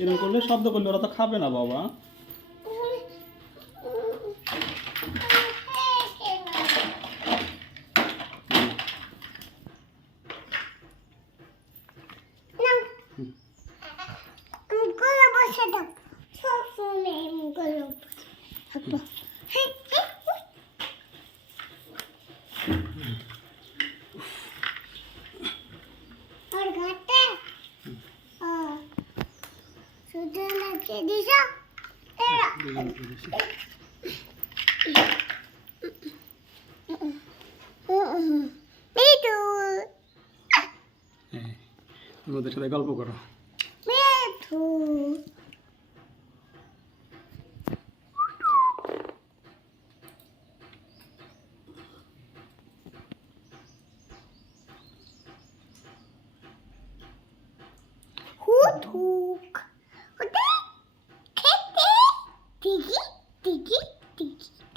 এরকম করলে শব্দ করলে ওরা তো খাবে না বাবা। ওদের সাথে গল্প করো। Tiki, tiki.